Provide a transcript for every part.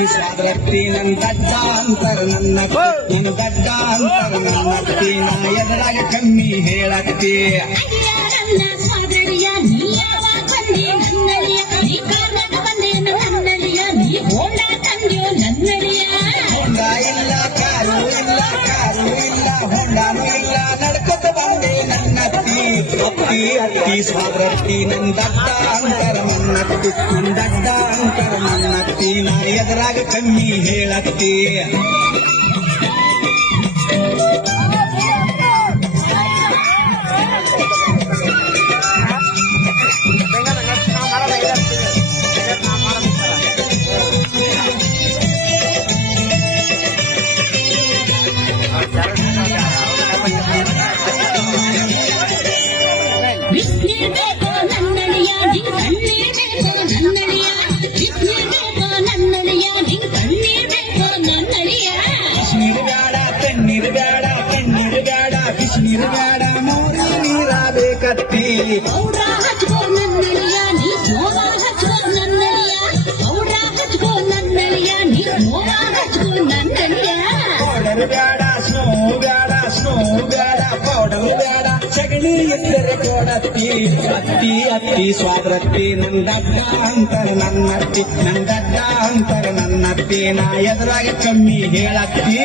ಅತ್ತಿ ಸ್ವಾದ್ರತ್ತಿ ಅಂತರ್ ನನ್ನ ನೀನು ಗಡ್ಡ ಅಂತರ ನನ್ನ ನಾ ಎದುರಾಗ ಕಮ್ಮಿ ನೀ ಹೋಂಡ ಇಲ್ಲ ಕಾರು ಇಲ್ಲ ಕಾರು ಇಲ್ಲ ಬಂದೆ ನನ್ನ ನನ್ನ ನನ್ನ ನಾ ಎದುರಾಗ ಕಮ್ಮಿ ಹೇಳತ್ತಿ ಬಿಸ್ನೀರ್ ನನ್ನಳಿಯ ಪೌಡರ್ ಬೇಡ ಸ್ನೋ ಬೇಡ ಸ್ನೋ ಬೇಡ ಪೌಡರ್ ಬೇಡ. ಸಗಣಿ ಇದ್ದರೆ ಕೊಡತ್ತಿ ಅತ್ತಿ ಅತ್ತಿ ಸ್ವಾದ್ರತ್ತಿ ನನ್ನ ಅಂತಾರೆ ನನ್ನತ್ತಿ ನನ್ನ ಅತ್ತಿ ನನ್ನ ದಡ್ಡ ಅಂತರ ನನ್ನ ಅತ್ತಿ ನಾ ಎದುರಾಗಿ ಕಮ್ಮಿ ಹೇಳತ್ತಿ.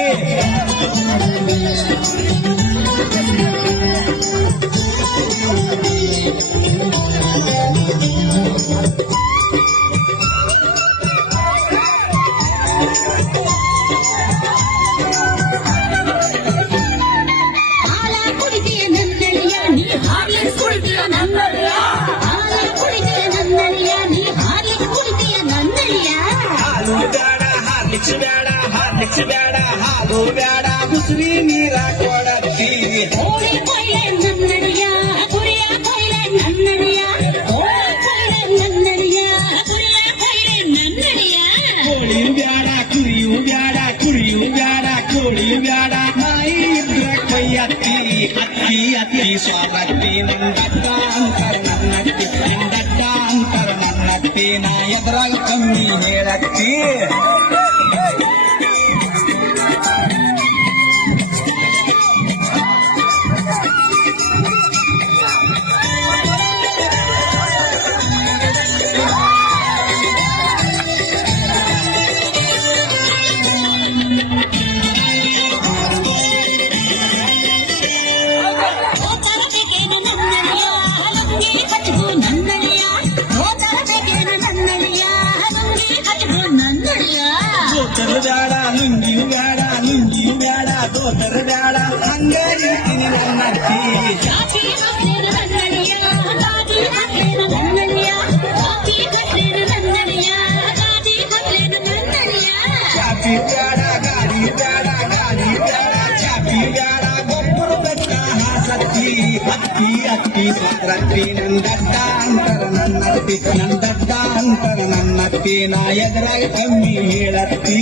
హార్లిక్స్ బ్యాడ హాలు బ్యాడ ముసురి నీరా కొడతి ಕೊಯ್ಯತ್ತಿ ಅತ್ತಿ ಅತ್ತಿ ಸ್ವಾಗತ್ತಿ ನಂದಡ್ಡ ಅಂತರ ನನ್ನತ್ತಿ ನಿಂದಡ್ಡ ಅಂತರ ನನ್ನತ್ತಿ ನಾ ಎದುರಾಗ ಕಮ್ಮಿ ಹೇಳತ್ತಿ ಕಾಫಿ ಹಾಕ್ಲೇನು ನನ್ನಳಿಯ ಚಾಪಿ ಬ್ಯಾಡ ಗಾಡಿ ಬ್ಯಾಡ ಗಾಡಿ ಬ್ಯಾಡ ಚಾಪಿ ಬ್ಯಾಡ ಗೊಬ್ಬರ ಬೆಟ್ಟ ಹಾಸತ್ತಿ ಅತ್ತಿ ಅತ್ತಿ ಸ್ವಾದ್ರತ್ತಿ ನಂದಡ್ಡ ಅಂತರ ನನ್ನತ್ತಿ ನಂದಡ್ಡ ಅಂತರ ನನ್ನತ್ತಿ ನಾ ಎದುರಾಗ ಕಮ್ಮಿ ಹೇಳತ್ತಿ